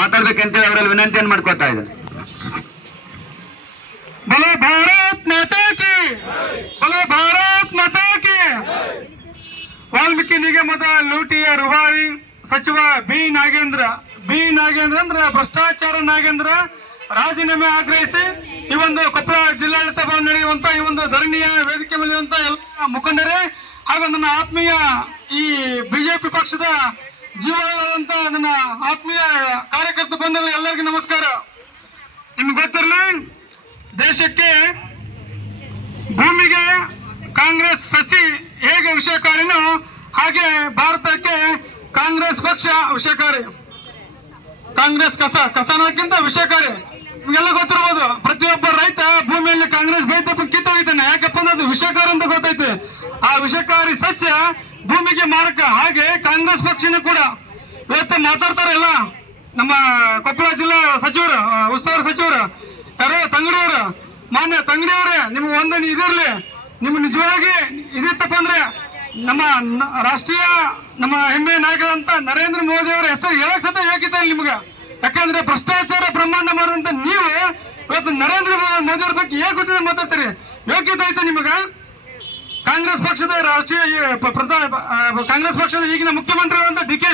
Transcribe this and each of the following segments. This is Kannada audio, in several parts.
ಮಾತಾಡ್ಬೇಕಂತೇಳಿ ಅವರಲ್ಲಿ ವಿನಂತಿಯನ್ನು ಮಾಡ್ಕೊತಾ ಇದ್ದಾರೆ. बोलो भारत माता की, बोलो भारत माता की. ವಾಲ್ಮೀಕಿ ನಿಗಮದ ಲೂಟಿಯ ರೂವಾರಿ ಸಚಿವ ಬಿ ನಾಗೇಂದ್ರ ಅಂದ್ರೆ ಭ್ರಷ್ಟಾಚಾರ ನಾಗೇಂದ್ರ ರಾಜೀನಾಮೆ ಆಗ್ರಹಿಸಿ ಈ ಒಂದು ಕೊಪ್ಪಳ ಜಿಲ್ಲಾಡಳಿತ ಭವನ ನಡೆಯುವಂತ ಈ ಒಂದು ಧರಣಿಯ ವೇದಿಕೆ ಮೇಲಿರುವಂತ ಎಲ್ಲ ಮುಖಂಡರೇ ಹಾಗೂ ನನ್ನ ಆತ್ಮೀಯ ಈ ಬಿಜೆಪಿ ಪಕ್ಷದ ಜೀವನದಂತ ನನ್ನ ಆತ್ಮೀಯ ಕಾರ್ಯಕರ್ತ ಬಂಧುಗಳು ಎಲ್ಲರಿಗೂ ನಮಸ್ಕಾರ. ನಿಮ್ಗೆ ಗೊತ್ತಿರಲಿ, ದೇಶಕ್ಕೆ ಭೂಮಿಗೆ ಕಾಂಗ್ರೆಸ್ ಸಸಿ ಹೇಗೆ ವಿಷಯಕಾರಿನೋ ಹಾಗೆ ಭಾರತಕ್ಕೆ ಕಾಂಗ್ರೆಸ್ ಪಕ್ಷ ವಿಷಯಕಾರಿ. ಕಾಂಗ್ರೆಸ್ ಕಸನಕ್ಕಿಂತ ವಿಷಯಕಾರಿ. ನಿಮಗೆಲ್ಲ ಗೊತ್ತಿರ್ಬೋದು, ಪ್ರತಿಯೊಬ್ಬ ರೈತ ಭೂಮಿಯಲ್ಲಿ ಕಾಂಗ್ರೆಸ್ ಬೈತಪ್ಪ ಕಿತ್ತೊಗಿತಾನೆ. ಯಾಕಪ್ಪ ಅಂದ್ರೆ ಅದು ವಿಷಯಕಾರಿ ಅಂತ ಗೊತ್ತೈತೆ. ಆ ವಿಷಯಕಾರಿ ಸಸ್ಯ ಭೂಮಿಗೆ ಮಾರಕ. ಹಾಗೆ ಕಾಂಗ್ರೆಸ್ ಪಕ್ಷನೂ ಕೂಡ ಇವತ್ತು ಮಾತಾಡ್ತಾರಲ್ಲ ನಮ್ಮ ಕೊಪ್ಪಳ ಜಿಲ್ಲಾ ಸಚಿವರು, ಉಸ್ತುವಾರಿ ಸಚಿವರು ಯಾರೋ ತಂಗಡಿಯವರು, ಮಾನ್ಯ ತಂಗಡಿಯವರೇ, ನಿಮ್ಗೆ ಒಂದು ಇದಿರ್ಲಿ, ನಿಮ್ಗೆ ನಿಜವಾಗಿ ಇದಿತ್ತಪ್ಪ ಅಂದ್ರೆ ನಮ್ಮ ರಾಷ್ಟ್ರೀಯ ನಮ್ಮ ಹೆಮ್ಮೆಯ ನಾಯಕರಂತ ನರೇಂದ್ರ ಮೋದಿ ಅವರ ಹೆಸರು ಹೇಳಕ್ ಸತ ಯೋಗ್ಯತೆ ಇಲ್ಲ ನಿಮ್ಗೆ. ಯಾಕಂದ್ರೆ ಭ್ರಷ್ಟಾಚಾರ ಬ್ರಹ್ಮಾಂಡ ಮಾಡಿದಂತ ನೀವು ಇವತ್ತು ನರೇಂದ್ರ ಮೋದಿ ಅವ್ರ ಬಗ್ಗೆ ಏಕವಚನ ಮಾತಾಡ್ತೀರಿ. ಯೋಗ್ಯತೆ ಐತೆ ನಿಮಗ? ಕಾಂಗ್ರೆಸ್ ಪಕ್ಷದ ರಾಷ್ಟ್ರೀಯ ಕಾಂಗ್ರೆಸ್ ಪಕ್ಷದ ಈಗಿನ ಮುಖ್ಯಮಂತ್ರಿ ಅಂತ ಡಿ ಕೆ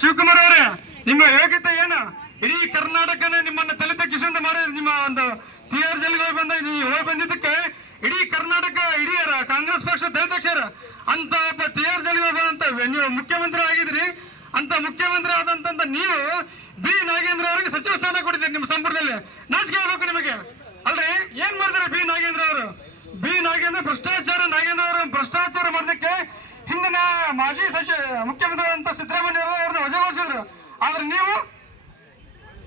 ಶಿವಕುಮಾರ್ ಅವರೇ, ನಿಮ್ಮ ಯೋಗ್ಯತೆ ಏನು? ಇಡೀ ಕರ್ನಾಟಕನೇ ನಿಮ್ಮನ್ನ ತಲೆ ತಗ್ಗಿಸಿಂದ ಮಾಡಿ ನಿಮ್ಮ ಒಂದು TR ಜೈಲಿಗೆ ಹೋಗಿ ಬಂದಿದ್ದಕ್ಕೆ ಇಡೀ ಕರ್ನಾಟಕ, ಇಡೀ ಕಾಂಗ್ರೆಸ್ ಪಕ್ಷ ತಲೆ ತಗ್ಸಾರ ಅಂತ ಒಬ್ಬ TR ಜೈಲಿಗೆ ಹೋಗಿ ಬಂದಂತ ನೀವು ಮುಖ್ಯಮಂತ್ರಿ ಆಗಿದ್ರಿ. ಅಂತ ಮುಖ್ಯಮಂತ್ರಿ ಆದಂತ ನೀವು ಬಿ ನಾಗೇಂದ್ರ ಅವರಿಗೆ ಸಚಿವ ಸ್ಥಾನ ಕೊಟ್ಟಿದ್ದೀರಿ ನಿಮ್ಮ ಸಂಪುಟದಲ್ಲಿ. ನಾಚಿಕೆ ಆಗ್ಬೇಕು ನಿಮಗೆ. ಅಲ್ರಿ, ಏನ್ ಮಾಡಿದಾರೆ ಬಿ ನಾಗೇಂದ್ರ ಅವರು? ಭ್ರಷ್ಟಾಚಾರ ಮಾಡೋದಕ್ಕೆ ಹಿಂದಿನ ಮಾಜಿ ಮುಖ್ಯಮಂತ್ರಿ ಅಂತ ಸಿದ್ದರಾಮಯ್ಯ ಅವ್ರನ್ನ ವಜಾಗೊಳಿಸಿದ್ರು. ಆದ್ರೆ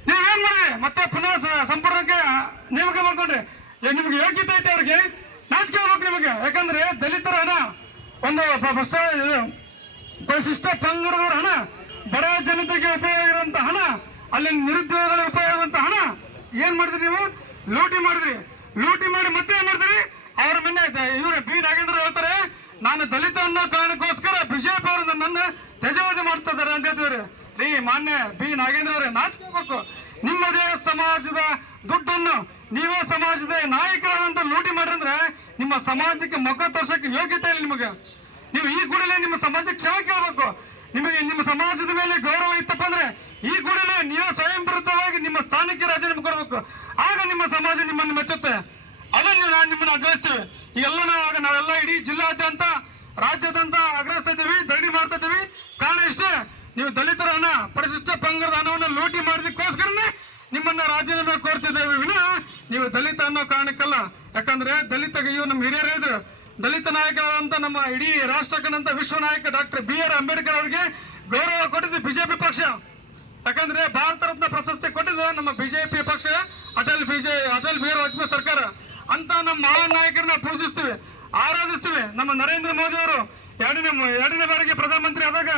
ನೀವೇನ್ ಮಾಡಿದ್ರಿ? ಮತ್ತೆ ಪುನಃ ಸಂಪೂರ್ಣಕ್ಕೆ ನೇಮಕ ಮಾಡ್ಕೊಂಡ್ರಿ. ನಿಮ್ಗೆ ಯೋಗ್ಯತೆ ಐತೆ? ಅವ್ರಿಗೆ ನಾಚಿಕೆ ಆಗ್ಬೇಕು ನಿಮಗೆ. ಯಾಕಂದ್ರೆ ದಲಿತರ ಹಣ, ಒಂದು ಪರಿಶಿಷ್ಟ ಪಂಗಡದವರ ಹಣ, ಬಡ ಜನತೆಗೆ ಉಪಯೋಗ ಇರುವಂತ ಹಣ, ಅಲ್ಲಿ ನಿರುದ್ಯೋಗಗಳ ಉಪಯೋಗ ಇರುವಂತ ಹಣ ಏನ್ ಮಾಡಿದ್ರಿ ನೀವು? ಲೂಟಿ ಮಾಡಿ ಮತ್ತೆ ಏನ್ ಮಾಡಿದ್ರಿ? ಅವ್ರ ಮೊನ್ನೆ ಇವ್ರು ಬಿ ನಾಗೇಂದ್ರ ಹೇಳ್ತಾರೆ, ನಾನು ದಲಿತ ಅನ್ನೋ ಕಾರಣಕ್ಕೋಸ್ಕರ ಬಿಜೆಪಿ ಅವರು ನನ್ನ ತ್ಯಜವಾದಿ ಮಾಡ್ತಾ ಇದಾರೆ ಅಂತ ಹೇಳ್ತಿದ್ದಾರೆ. ರೀ ಮಾನ್ಯ ಬಿ ನಾಗೇಂದ್ರ ಅವರೇ, ನಾಚಿಸ್ಕೋಬೇಕು. ನಿಮ್ಮದೇ ಸಮಾಜದ ದುಡ್ಡನ್ನು ನೀವೇ ಸಮಾಜದ ನಾಯಕರಾದಂತ ಲೂಟಿ ಮಾಡ್ರಂದ್ರೆ ನಿಮ್ಮ ಸಮಾಜಕ್ಕೆ ಮುಖ ತೋರ್ಸಕ್ಕೆ ಯೋಗ್ಯತೆ ಇಲ್ಲ ನಿಮಗೆ. ನೀವು ಈ ಕೂಡಲೇ ನಿಮ್ಮ ಸಮಾಜಕ್ಕೆ ಕ್ಷಮೆ ಕೇಳಬೇಕು. ನಿಮಗೆ ನಿಮ್ಮ ಸಮಾಜದ ಮೇಲೆ ಗೌರವ ಇತ್ತಪ್ಪ ಅಂದ್ರೆ ಈ ಕೂಡಲೇ ನೀವು ಸ್ವಯಂ ಪ್ರೇರಿತವಾಗಿ ನಿಮ್ಮ ಸ್ಥಾನಕ್ಕೆ ರಾಜೀನಾಮೆ ಕೊಡಬೇಕು. ಆಗ ನಿಮ್ಮ ಸಮಾಜ ನಿಮ್ಮನ್ನು ಮೆಚ್ಚುತ್ತೆ. ಅದನ್ನು ನಾನು ನಿಮ್ಮನ್ನು ಆಗ್ರಹಿಸ್ತೀವಿ. ಈಗೆಲ್ಲ ನಾವೆಲ್ಲ ಇಡೀ ಜಿಲ್ಲಾದ್ಯಂತ ರಾಜ್ಯಾದ್ಯಂತ ಆಗ್ರಹಿಸ್ತಾ ಇದ್ದೀವಿ, ಧರಣಿ ಮಾಡ್ತಾ ಇದ್ದೀವಿ. ಕಾರಣ ಇಷ್ಟೇ, ನೀವು ದಲಿತರ ಹಣ, ಪರಿಶಿಷ್ಟ ಪಂಗಡದ ಹಣವನ್ನು ಲೂಟಿ ಮಾಡಿದಕ್ಕೋಸ್ಕರನೇ ನಿಮ್ಮನ್ನ ರಾಜೀನಾಮೆ ಕೋರ್ತಿದ್ದೇವೆ ವಿನ ನೀವು ದಲಿತ ಅನ್ನೋ ಕಾರಣಕ್ಕಲ್ಲ. ಯಾಕಂದ್ರೆ ಇವು ನಮ್ಮ ಹಿರಿಯರು ಇದ್ರು, ದಲಿತ ನಾಯಕರಾದಂತ ನಮ್ಮ ಇಡೀ ರಾಷ್ಟ್ರಕ್ಕಂತ ವಿಶ್ವ ನಾಯಕ ಡಾಕ್ಟರ್ BR ಅಂಬೇಡ್ಕರ್ ಅವರಿಗೆ ಗೌರವ ಕೊಟ್ಟಿದ್ದು ಬಿಜೆಪಿ ಪಕ್ಷ. ಯಾಕಂದ್ರೆ ಭಾರತ ರತ್ನ ಪ್ರಶಸ್ತಿ ಕೊಟ್ಟಿದ್ದು ನಮ್ಮ ಬಿಜೆಪಿ ಪಕ್ಷ, ಅಟಲ್ ಬಿಹಾರಿ ವಾಜಪೇಯಿ ಸರ್ಕಾರ ಅಂತ ನಮ್ಮ ಮಹಾನ್ ನಾಯಕರನ್ನ ಪೂಜಿಸ್ತೀವಿ, ಆರಾಧಿಸ್ತೀವಿ. ನಮ್ಮ ನರೇಂದ್ರ ಮೋದಿ ಅವರು ಎರಡನೇ ಬಾರಿಗೆ ಪ್ರಧಾನಮಂತ್ರಿ ಆದಾಗ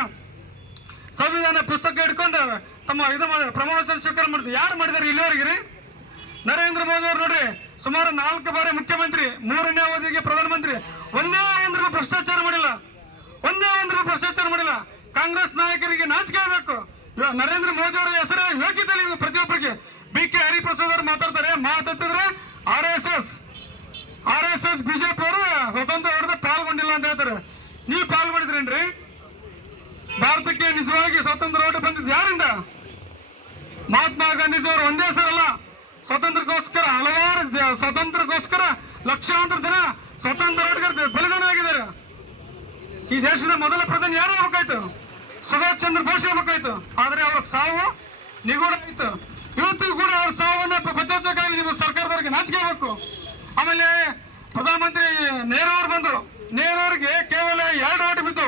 ಸಂವಿಧಾನ ಪುಸ್ತಕ ಇಟ್ಕೊಂಡು ತಮ್ಮ ಪ್ರಮಾಣ ವಚನ ಸ್ವೀಕಾರ ಮಾಡಿದ್ರು. ಯಾರು ಮಾಡಿದಾರೆ ಇಲ್ಲಿವರೆಗೆ? ನರೇಂದ್ರ ಮೋದಿ ಅವರು ನೋಡ್ರಿ, ಸುಮಾರು 4 ಬಾರಿ ಮುಖ್ಯಮಂತ್ರಿ, 3ನೇ ಅವಧಿಗೆ ಪ್ರಧಾನಮಂತ್ರಿ. ಒಂದೇ ಒಂದು ರೂಪಾಯಿ ಭ್ರಷ್ಟಾಚಾರ ಮಾಡಿಲ್ಲ. ಕಾಂಗ್ರೆಸ್ ನಾಯಕರಿಗೆ ನಾಚಿಕೆ ಆಗಬೇಕು. ನರೇಂದ್ರ ಮೋದಿ ಅವರ ಹೆಸರು ಯೋಗ್ಯತೆ ಇಲ್ಲ ಪ್ರತಿಯೊಬ್ಬರಿಗೆ. BK ಹರಿಪ್ರಸಾದ್ ಅವರು ಮಾತಾಡ್ತಿದ್ರೆ RSS ಬಿಜೆಪಿ ಅವರು ಸ್ವತಂತ್ರ ಹೋರಾಟದ ಪಾಲ್ಗೊಂಡಿಲ್ಲ ಅಂತ ಹೇಳ್ತಾರೆ. ನೀವು ಪಾಲ್ಗೊಂಡಿದ್ರೇನ್ರಿ? ಭಾರತಕ್ಕೆ ನಿಜವಾಗಿ ಸ್ವಾತಂತ್ರ್ಯ ಹೋರಾಟ ಬಂದಿದ್ದು ಯಾರಿಂದ? ಮಹಾತ್ಮ ಗಾಂಧೀಜಿಯವರು ಒಂದೇ ಹೆಸರಲ್ಲ, ಸ್ವಾತಂತ್ರ್ಯಕ್ಕೋಸ್ಕರ ಲಕ್ಷಾಂತರ ಜನ ಸ್ವಾತಂತ್ರ್ಯ ಹೋರಾಟಗಾರರು ಬಲಿದಾನ ಆಗಿದ್ದಾರೆ. ಈ ದೇಶದ ಮೊದಲ ಪ್ರಧಾನಿ ಯಾರು ಆಗ್ಬೇಕಾಯ್ತು? ಸುಭಾಷ್ ಚಂದ್ರ ಬೋಸ್ ಆಗ್ಬೇಕಾಯ್ತು. ಆದ್ರೆ ಅವರ ಸಾವು ನಿಗೂಢ ಆಯ್ತು. ಇವತ್ತಿಗೂ ಕೂಡ ಅವ್ರ ಸಾವನ್ನ ಪತ್ತೆಹಚ್ಚಕ್ಕಾಗಲಿ ನಿಮ್ಮ ಸರ್ಕಾರದವ್ರಿಗೆ ನಾಚಿಕೆ ಆಗಬೇಕು. ಆಮೇಲೆ ಪ್ರಧಾನಮಂತ್ರಿ ನೆಹರು ಅವರು ಬಂದ್ರು. ನೆಹರು ಅವರಿಗೆ ಕೇವಲ 2 ಓಟ್ ಬಿತ್ತು,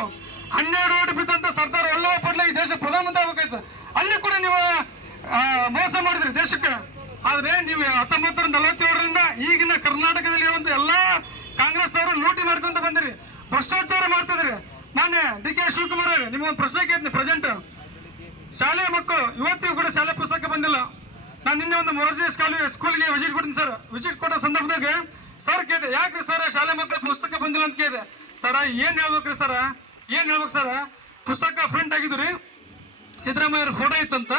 12 ಓಟ್ ಬಿತ್ತಂತ ಸರ್ದಾರ್ ವಲ್ಲಭಾಯ್ ಪಟೇಲ್ ಈ ದೇಶ ಪ್ರಧಾನಮಂತ್ರಿ ಆಗ್ಬೇಕಾಯ್ತು. ಅಲ್ಲಿ ಕೂಡ ನೀವು ಮೋಸ ಮಾಡಿದ್ರಿ ದೇಶಕ್ಕೆ. ಆದ್ರೆ ನೀವು 1947ರಿಂದ ಈಗಿನ ಕರ್ನಾಟಕದಲ್ಲಿ ಇರುವಂತ ಎಲ್ಲಾ ಕಾಂಗ್ರೆಸ್ನವರು ಲೂಟಿ ಮಾಡ್ಕೊಂತ ಬಂದಿರಿ, ಭ್ರಷ್ಟಾಚಾರ ಮಾಡ್ತಿದ್ರಿ. ಮಾನ್ಯ DK ಶಿವಕುಮಾರ್ ಅವರೇ, ನಿಮ್ಗೊಂದು ಪ್ರಶ್ನೆ ಕೇಳ್ತೀನಿ. ಪ್ರೆಸೆಂಟ್ ಶಾಲೆ ಮಕ್ಕಳು ಇವತ್ತಿಗೂ ಕೂಡ ಶಾಲೆ ಪುಸ್ತಕ ಬಂದಿಲ್ಲ. ನಾನು ನಿನ್ನೆ ಒಂದು ಮೊರಾರ್ಜಿ ಸ್ಕೂಲ್ಗೆ ವಿಸಿಟ್ ಕೊಡ್ತೀನಿ ಸರ್. ವಿಸಿಟ್ ಕೊಟ್ಟ ಸಂದರ್ಭದಾಗ ಸರ್ ಕೇಳಿದೆ, ಯಾಕ್ರಿ ಸರ್ ಶಾಲೆ ಮಕ್ಕಳ ಪುಸ್ತಕ ಬಂದಿಲ್ಲ ಅಂತ ಕೇಳಿದೆ. ಸರ ಏನ್ ಹೇಳ್ಬೇಕ್ರಿ ಸರ್, ಪುಸ್ತಕ ಪ್ರಿಂಟ್ ಆಗಿದ್ರಿ, ಸಿದ್ದರಾಮಯ್ಯ ಫೋಟೋ ಇತ್ತಂತ,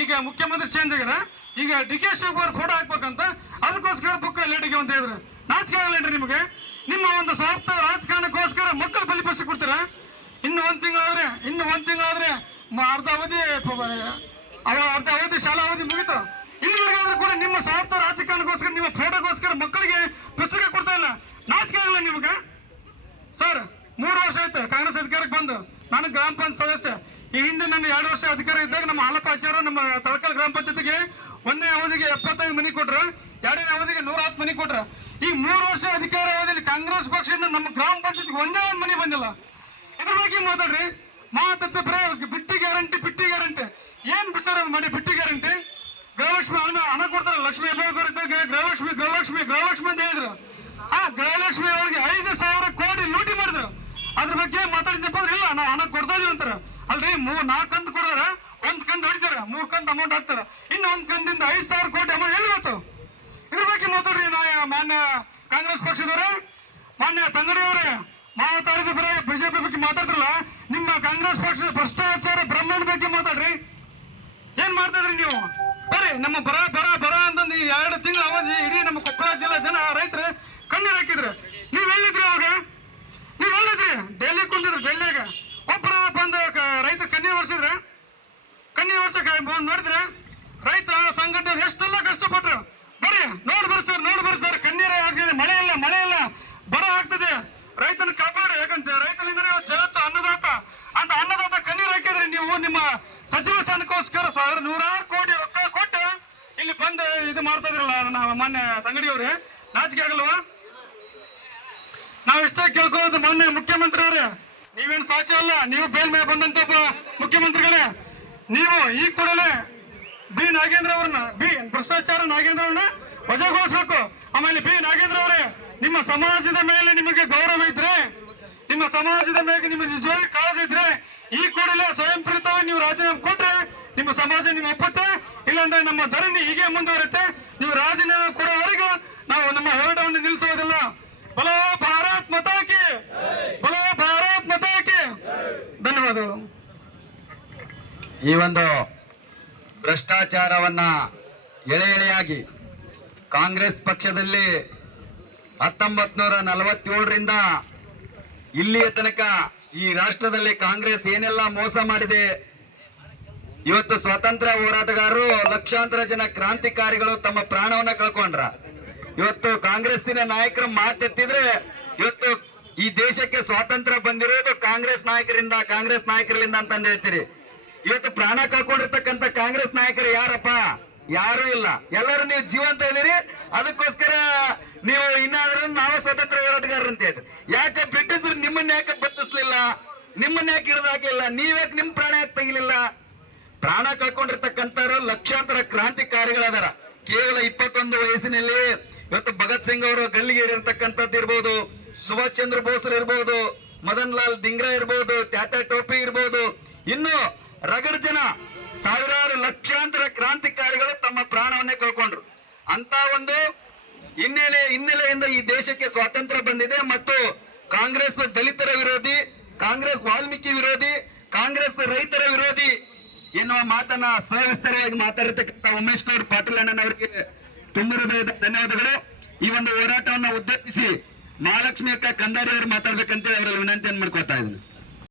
ಈಗ ಮುಖ್ಯಮಂತ್ರಿ ಚೇಂಜ್ ಆಗ್ಯಾರ, ಈಗ ಡಿ.ಕೆ. ಶಿವಕುಮಾರ್ ಫೋಟೋ ಹಾಕ್ಬೇಕಂತ, ಅದಕ್ಕೋಸ್ಕರ ಬುಕ್ ಲೇಟಿಗೆ ಅಂತ ಹೇಳಿದ್ರು. ನಾಚಿಕೆ ಆಗಲ್ಲೇನ್ರಿ ನಿಮಗೆ? ನಿಮ್ಮ ಒಂದು ಸ್ವಾರ್ಥ ರಾಜಕಾರಣಕ್ಕೋಸ್ಕರ ಮಕ್ಕಳು ಬಲಿಪಡಿಸಿ ಕೊಡ್ತೀರಾ? ಇನ್ನು ಒಂದು ತಿಂಗಳಾದ್ರೆ ಅರ್ಧ ಅವಧಿ ಶಾಲಾ ಅವಧಿ ಮುಗಿತು. ಇಲ್ಲಿವರೆಗಾದ್ರೂ ಕೂಡ ನಿಮ್ಮ ಸ್ವಾರ್ಥ ರಾಜಕಾರಣಕ್ಕೋಸ್ಕರ, ನಿಮ್ಮ ಫೋಟೋಗೋಸ್ಕರ ಮಕ್ಕಳಿಗೆ ಪುಸ್ತಕ ಕೊಡ್ತಾ ಇಲ್ಲ. ನಾಚಿಕೆ ಆಗಲ್ಲ ನಿಮ್ಗೆ? ಸರ್, 3 ವರ್ಷ ಆಯ್ತು ಕಾಂಗ್ರೆಸ್ ಅಧಿಕಾರಕ್ಕೆ ಬಂದು. ನಾನು ಗ್ರಾಮ ಪಂಚಾಯತ್ ಸದಸ್ಯ. ಈ ಹಿಂದೆ ನನ್ನ 2 ವರ್ಷ ಅಧಿಕಾರ ಇದ್ದಾಗ ನಮ್ಮ ಹಾಲಪ್ಪ ಆಚಾರ್ಯ ನಮ್ಮ ತಳಕಲ್ ಗ್ರಾಮ ಪಂಚಾಯತ್ಗೆ 1ನೇ ಅವಧಿಗೆ 75 ಮನೆ ಕೊಟ್ರು, 2ನೇ ಅವಧಿಗೆ 110 ಮನೆ ಕೊಟ್ರು. ಈ 3 ವರ್ಷ ಅಧಿಕಾರ ಅವಧಿಯಲ್ಲಿ ಕಾಂಗ್ರೆಸ್ ಪಕ್ಷದಿಂದ ನಮ್ಮ ಗ್ರಾಮ ಪಂಚಾಯತ್ಗೆ ಒಂದೇ ಒಂದು ಮನೆ ಬಂದಿಲ್ಲ. ಇದ್ರ ಬಗ್ಗೆ ಮಾತಾಡ್ರಿ. ಮಾತಾಡ್ತ ಬರೇ ಬಿಟ್ಟಿ ಗ್ಯಾರಂಟಿ ಏನ್ ವಿಚಾರ ಮಾಡಿ? ಬಿಟ್ಟಿ ಗ್ಯಾರಂಟಿ ಗೃಹಲಕ್ಷ್ಮಿ ಹಣ ಕೊಡ್ತಾರೆ. ಲಕ್ಷ್ಮಿ ಹೆಬ್ಬಾಳ್ಕರ್ ಇದ್ದಾಗ ಗೃಹಲಕ್ಷ್ಮಿ ಅಂತ ಹೇಳಿದ್ರು. ಆ ಗೃಹಲಕ್ಷ್ಮಿ ಅವ್ರಿಗೆ 5,000 ಕೋಟಿ ಲೂಟಿ ಮಾಡಿದ್ರು. ಅದ್ರ ಬಗ್ಗೆ ಮಾತಾಡಿದ್ದಪ್ಪ ಅಂದ್ರೆ, ಇಲ್ಲ ನಾವು ಹಣ ಕೊಡ್ತಾ ಇದೀವಿ ಅಂತಾರ. ಅಲ್ರಿ, 4 ಕಂತು ಕೊಡೋರ, 1 ಕಂತು ಹೊಡಿತಾರ, 3 ಕಂತು ಅಮೌಂಟ್ ಹಾಕ್ತಾರ, ಇನ್ನು 1 ಕಂತಿಂದ 5,000 ಕೋಟಿ ಅಮೌಂಟ್ ಎಲ್ಲಿ ಗೊತ್ತು? ಇದ್ರ ಬಗ್ಗೆ ಮಾತಾಡ್ರಿ. ಮಾನ್ಯ ಕಾಂಗ್ರೆಸ್ ಪಕ್ಷದವ್ರೆ, ಮಾನ್ಯ ತಂಗಡಿಯವರೇ, ಮಾತಾಡಿದ ಬರೀ ಬಿಜೆಪಿ ಬಗ್ಗೆ ಮಾತಾಡ್ತಿರಲ್ಲ. ನಿಮ್ಮ ಕಾಂಗ್ರೆಸ್ ಪಕ್ಷದ ಭ್ರಷ್ಟಾಚಾರ ಬ್ರಹ್ಮಾಂಡ ಬಗ್ಗೆ ಮಾತಾಡ್ರಿ. ಏನ್ ಮಾಡ್ತಾ ಇದ್ರಿ ನೀವು? ಬರ್ರಿ, ನಮ್ಮ ಬರ ಅಂತಂದು 2 ತಿಂಗಳ ಅವಧಿ ಇಡೀ ನಮ್ಮ ಕೊಪ್ಪಳ ಜಿಲ್ಲಾ ಜನ ರೈತರು ಕಣ್ಣೀರು ಹಾಕಿದ್ರು. ನೀವ್ ಎಲ್ಲಿದ್ರಿ ಅವಾಗ? ನೀವ್ ಎಲ್ಲಿದ್ರಿ? ಡೆಲ್ಲಿ ಕುಂತಿದ್ರು. ಡೆಲ್ಲಿಯಾಗ ಒಬ್ಬರ ಬಂದು ರೈತರು ಕಣ್ಣೀರು ವರ್ಷಿದ್ರೆ, ನೋಡಿದ್ರೆ ರೈತ ಸಂಘಟನೆ ಎಷ್ಟೆಲ್ಲ ಕಷ್ಟಪಟ್ರು. ಬರ್ರಿ, ನೋಡಿ ಸರ್, ಕಣ್ಣೀರೇ ಆಗ್ತಿದೆ. ಮಳೆ ಇಲ್ಲ, ಬರ ಆಗ್ತದೆ. ರೈತನ ಕಾಪಾಡಿ. ಯಾಕಂತ ರೈತನಿಂದ ಜಗತ್ತು ಅನ್ನದಾತ ಅಂತ ಅನ್ನದಾತ ಕಣ್ಣೀರು ಹಾಕಿದ್ರಿ ನೀವು. ನಿಮ್ಮ ಸಚಿವ ಸ್ಥಾನಕ್ಕೋಸ್ಕರ ನೂರಾರು ಕೋಟಿ ರೊಕ್ಕ ಕೊಟ್ಟು ಇಲ್ಲಿ ಬಂದು ಇದು ಮಾಡ್ತಾ ಇದ್ರಲ್ಲ ನಾವು ಮಾನ್ಯ ತಂಗಡಿಯವ್ರೆ, ನಾಚಿಕೆ ಆಗಲ್ವಾ? ನಾವ್ ಇಷ್ಟೇ ಕೇಳ್ಕೊಳ್ಳೋದು, ಮಾನ್ಯ ಮುಖ್ಯಮಂತ್ರಿ ಅವ್ರೆ, ನೀವೇನು ಸಾಚ ಅಲ್ಲ. ನೀವು ಬೇಲ್ ಮೇಲೆ ಬಂದಂತ ಮುಖ್ಯಮಂತ್ರಿಗಳೇ, ನೀವು ಈ ಕೂಡಲೇ ನಾಗೇಂದ್ರ ಅವ್ರನ್ನ ಭ್ರಷ್ಟಾಚಾರ ನಾಗೇಂದ್ರ ಅವ್ರನ್ನ ವಜಾಗೊಳಿಸ್ಬೇಕು. ಆಮೇಲೆ ನಾಗೇಂದ್ರ ಅವರೇ, ನಿಮ್ಮ ಸಮಾಜದ ಮೇಲೆ ನಿಮಗೆ ಗೌರವ ಇದ್ರೆ, ನಿಮ್ಮ ಸಮಾಜದ ಮೇಲೆ ನಿಮಗೆ ನಿಜವಾಗಿ ಕಾಳಜಿ ಇದ್ರೆ, ಈ ಕೂಡಲೇ ಸ್ವಯಂ ಪ್ರೇರಿತವಾಗಿ ನೀವು ರಾಜೀನಾಮೆ ಕೊಟ್ರೆ ನಿಮ್ಮ ಸಮಾಜ ನಿಮ್ಮ ಒಪ್ಪುತ್ತೆ. ಇಲ್ಲಾಂದ್ರೆ ನಮ್ಮ ಧರಣಿ ಹೀಗೆ ಮುಂದುವರುತ್ತೆ. ನೀವು ರಾಜೀನಾಮೆ ಕೊಡೋವರೆಗೂ ನಾವು ನಮ್ಮ ಹೋರಾಟವನ್ನು ನಿಲ್ಲಿಸೋದಿಲ್ಲ. ಬಲೋ ಭಾರತ್ ಮಾತಾ ಕಿ, ಬಲೋ ಭಾರತ್ ಮಾತಾ ಕಿ. ಧನ್ಯವಾದಗಳು. ಈ ಒಂದು ಭ್ರಷ್ಟಾಚಾರವನ್ನ ಎಳೆಯಾಗಿ ಕಾಂಗ್ರೆಸ್ ಪಕ್ಷದಲ್ಲಿ 1947ರಿಂದ ಇಲ್ಲಿಯ ತನಕ ಈ ರಾಷ್ಟ್ರದಲ್ಲಿ ಕಾಂಗ್ರೆಸ್ ಏನೆಲ್ಲ ಮೋಸ ಮಾಡಿದೆ. ಇವತ್ತು ಸ್ವಾತಂತ್ರ್ಯ ಹೋರಾಟಗಾರರು, ಲಕ್ಷಾಂತರ ಜನ ಕ್ರಾಂತಿಕಾರಿಗಳು ತಮ್ಮ ಪ್ರಾಣವನ್ನ ಕಳ್ಕೊಂಡ್ರ. ಇವತ್ತು ಕಾಂಗ್ರೆಸ್ಸಿನ ನಾಯಕರ ಮಾತೆತ್ತಿದ್ರೆ ಇವತ್ತು ಈ ದೇಶಕ್ಕೆ ಸ್ವಾತಂತ್ರ್ಯ ಬಂದಿರೋದು ಕಾಂಗ್ರೆಸ್ ನಾಯಕರಿಂದ ಅಂತ ಹೇಳ್ತೀರಿ. ಇವತ್ತು ಪ್ರಾಣ ಕಳ್ಕೊಂಡಿರ್ತಕ್ಕಂಥ ಕಾಂಗ್ರೆಸ್ ನಾಯಕರು ಯಾರಪ್ಪ? ಯಾರು ಇಲ್ಲ. ಎಲ್ಲರೂ ನೀವು ಜೀವಂತ ಇದೀರಿ. ಅದಕ್ಕೋಸ್ಕರ ನೀವು ಇನ್ನಾದ್ರೂ ನಾವೇ ಸ್ವತಂತ್ರ ಹೋರಾಟಗಾರರು ಅಂತ ಹೇಳ್ತೀರಿ. ಯಾಕೆ ಬ್ರಿಟಿಷರು ನಿಮ್ಮನ್ನ ಯಾಕೆ ಬತ್ತಿಸ್ಲಿಲ್ಲ? ನಿಮ್ಮನ್ನ ಯಾಕೆ ಹಿಡಿದಾಕ್ಲಿಲ್ಲ? ನೀವ್ಯಾಕೆ ನಿಮ್ ಪ್ರಾಣ ಯಾಕೆ ತೆಗಿಲಿಲ್ಲ? ಪ್ರಾಣ ಕಳ್ಕೊಂಡಿರ್ತಕ್ಕಂಥವ್ರು ಲಕ್ಷಾಂತರ ಕ್ರಾಂತಿಕಾರಿಗಳದಾರ. ಕೇವಲ 21 ವಯಸ್ಸಿನಲ್ಲಿ ಇವತ್ತು ಭಗತ್ ಸಿಂಗ್ ಅವರು ಗಲ್ಲಿಗೇರಿ ಇರ್ತಕ್ಕಂಥದ್ದು ಇರ್ಬೋದು, ಸುಭಾಷ್ ಚಂದ್ರ ಬೋಸ್ ಇರ್ಬೋದು, ಮದನ್ ಲಾಲ್ ದಿಂಗ್ರಾ ಇರ್ಬೋದು, ತ್ಯಾತ್ಯಾ ಟೋಪಿ ಇರ್ಬೋದು, ಇನ್ನು ರಗಡ್ ಜನ ಸಾವಿರಾರು ಲಕ್ಷಾಂತರ ಕ್ರಾಂತಿಕಾರಿಗಳು ತಮ್ಮ ಪ್ರಾಣವನ್ನೇ ಕಳ್ಕೊಂಡ್ರು. ಅಂತ ಒಂದು ಹಿನ್ನೆಲೆಯಿಂದ ಈ ದೇಶಕ್ಕೆ ಸ್ವಾತಂತ್ರ್ಯ ಬಂದಿದೆ. ಮತ್ತು ಕಾಂಗ್ರೆಸ್ ದಲಿತರ ವಿರೋಧಿ, ಕಾಂಗ್ರೆಸ್ ವಾಲ್ಮೀಕಿ ವಿರೋಧಿ, ಕಾಂಗ್ರೆಸ್ ರೈತರ ವಿರೋಧಿ ಎನ್ನುವ ಮಾತನ್ನ ಸವಿಸ್ತರವಾಗಿ ಮಾತಾಡಿರ್ತಕ್ಕಂಥ ಉಮೇಶ್ ಗೌಡ್ ಪಾಟೀಲ್ ಅಣ್ಣನವರಿಗೆ ತುಂಬ ಹೃದಯದ ಧನ್ಯವಾದಗಳು. ಈ ಒಂದು ಹೋರಾಟವನ್ನ ಉದ್ದೇಶಿಸಿ ಮಹಾಲಕ್ಷ್ಮಿ ಅಕ್ಕ ಕಂದಾರಿ ಅವರು ಮಾತಾಡ್ಬೇಕಂತೇಳಿ ಅವರಲ್ಲಿ ವಿನಂತಿಯನ್ನು ಮಾಡ್ಕೊಳ್ತಾ ಇದ್ದೀನಿ.